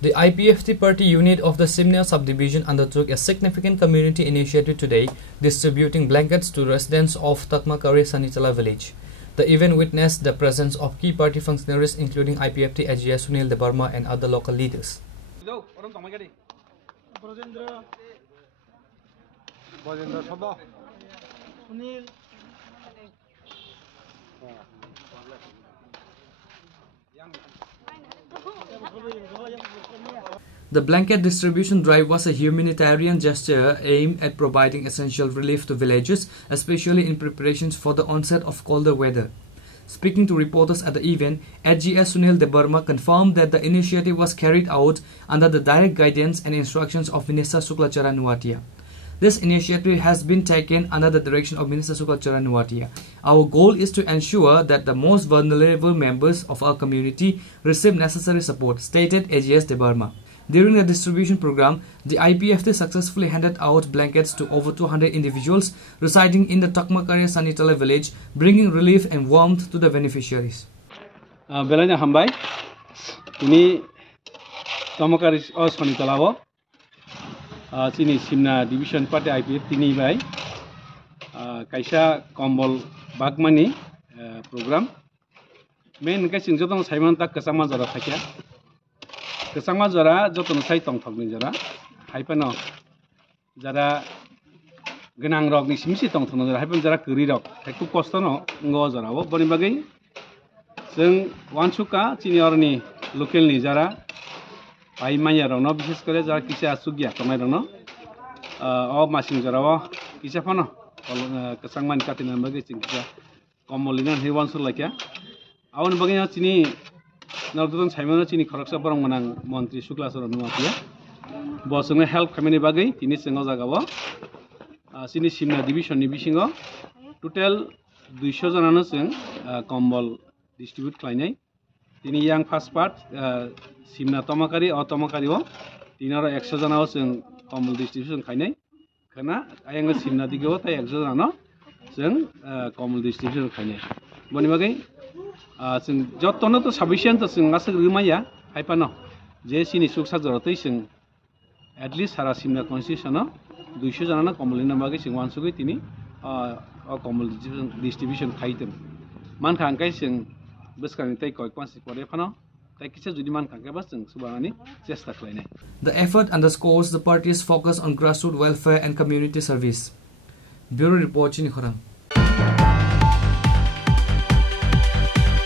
The IPFT party unit of the Simnia subdivision undertook a significant community initiative today, distributing blankets to residents of Takmakari Sanitala village. The event witnessed the presence of key party functionaries including IPFT AGS Sunil Debarma and other local leaders. The blanket distribution drive was a humanitarian gesture aimed at providing essential relief to villagers, especially in preparations for the onset of colder weather. Speaking to reporters at the event, AGS Sunil Debarma confirmed that the initiative was carried out under the direct guidance and instructions of Minister Suklachara Nuatia. This initiative has been taken under the direction of Minister Suklachara Nuatia. Our goal is to ensure that the most vulnerable members of our community receive necessary support, stated AGS Debarma. During the distribution program, the IPFT successfully handed out blankets to over 200 individuals residing in the Takmakari Sanitala village, bringing relief and warmth to the beneficiaries. Belanya hambai, ini Takmakari Sanitala wo, sini Simna division party IPFT ini bai, kaisa kombol bagmani program, main kaisa jotong saiman tak kesama jara thakya. Kesama jara jotong sai tong thokni jara haipano jara genang rok ni simsi tong thokno jara haipan jara kuri rok haiku kosto no ngo jara wo boni bagai jeng wansuka senior ni local ni jara pai maya rok no bishes kore jara kisa sugya tomai rok no o masing jara wo kisa phano kesangman katina bagai sing kisa komolina he wansul lakya awon bagai sini Nardutan Simon Chini Koraksa Barang Montri Suklas or Nuatia. Bosung help community bagay, Tinis and Ozagawa. Sini Simna division Nibishingo. To tell the shows on Anasung, Combol distribute Kleine. Tini young fast part, Simna Tomakari or Tomakariwa. Tinara Exozanaos and Combol distribution Kaine. Kana, I am a Simna Digo, Exozano. Sung Combol distribution Kaine. Bonibagay. Jotono to sufficient to sing as a Rumaya, Hypano, Jesini Suksa rotation, at least Harasimna constitutional, do shoes and a Comolina Magis in one Sugitini, or Comol distribution item. Man can guess in Buscan take or consequent Epano, take it to demand Kankabas and Subani, just a clinic. The effort underscores the party's focus on grassroots welfare and community service. Bureau Report Chini Khorang.